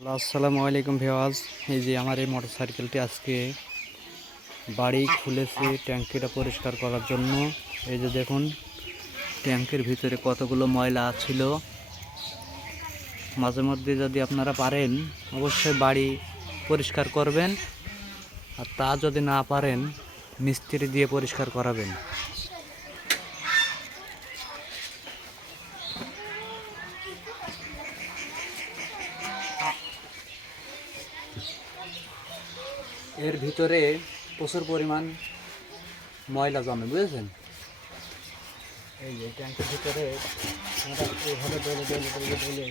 আসসালামু আলাইকুম ভিউয়ার্স। এই যে আমার এই মোটরসাইকেলটি আজকে বাড়ি খুলেছি ট্যাঙ্কিটা পরিষ্কার করার জন্য। এই যে দেখুন ট্যাঙ্কির ভিতরে কতগুলো ময়লা ছিল। মাঝে মধ্যে যদি আপনারা পারেন অবশ্যই বাড়ি পরিষ্কার করবেন, আর তা যদি না পারেন মিস্ত্রি দিয়ে পরিষ্কার করাবেন। এর ভিতরে প্রচুর পরিমাণ ময়লা জমে, বুঝেছেন? এই যে ট্যাঙ্কের ভিতরে আমরা এইভাবে ডলে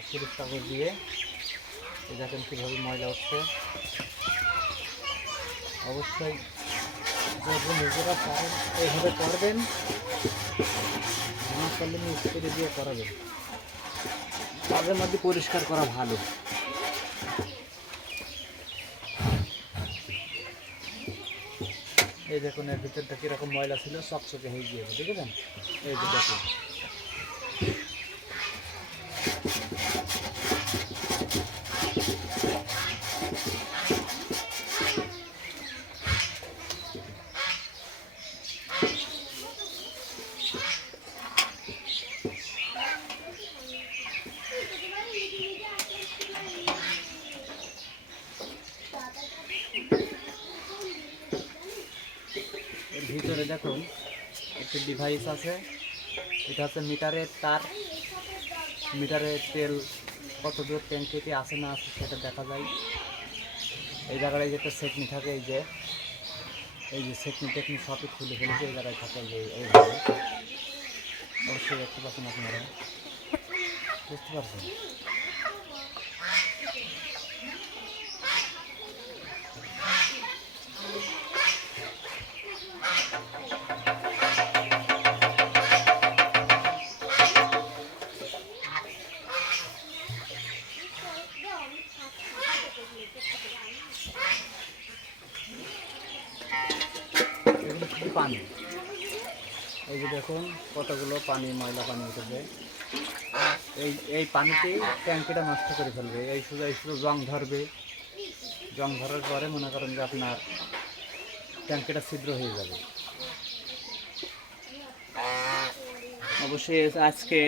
সিরিজ কাগজ দিয়ে এই দেখেন কীভাবে ময়লা উঠছে। অবশ্যই যদি নিজেরা পারেন এইভাবে করবেন, না করলে মিস্ত্রি দিয়ে করাবেন। মাঝে মধ্যে পরিষ্কার করা ভালো। এই দেখুন এর ভিতরটা কীরকম ময়লা ছিল, চকচকে হয়ে গিয়েছে, দেখেছেন? এই যে দেখুন এর ভিতরে দেখুন একটি ডিভাইস আছে, এটা হচ্ছে মিটারের তার। মিটারের তেল কত দূর ট্যাঙ্কিতে আসে না আসে সেটা দেখা যায়। এই জায়গায় যে একটা সেকনি থাকে, এই যে সেকনি টেকনি সবই খুলে ফেলেছে, এই জায়গায় থাকে যে এইভাবে। অবশ্যই দেখতে পাচ্ছেন আপনারা, বুঝতে পারছেন? এগুলো শুধু পানি। এই যে দেখুন কতগুলো পানি, ময়লা পানি উঠেছে। এই পানিতেই ট্যাঙ্কিটা নষ্ট করে ফেলবে। এই শুধু জং ধরবে। জং ধরার পরে মনে করেন যে আপনার ট্যাঙ্কিটা ছিদ্র হয়ে যাবে। অবশ্যই আজকে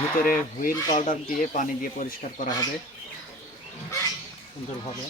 ভিতরে হুইল পাউডার দিয়ে পানি দিয়ে পরিষ্কার করা হবে সুন্দরভাবে।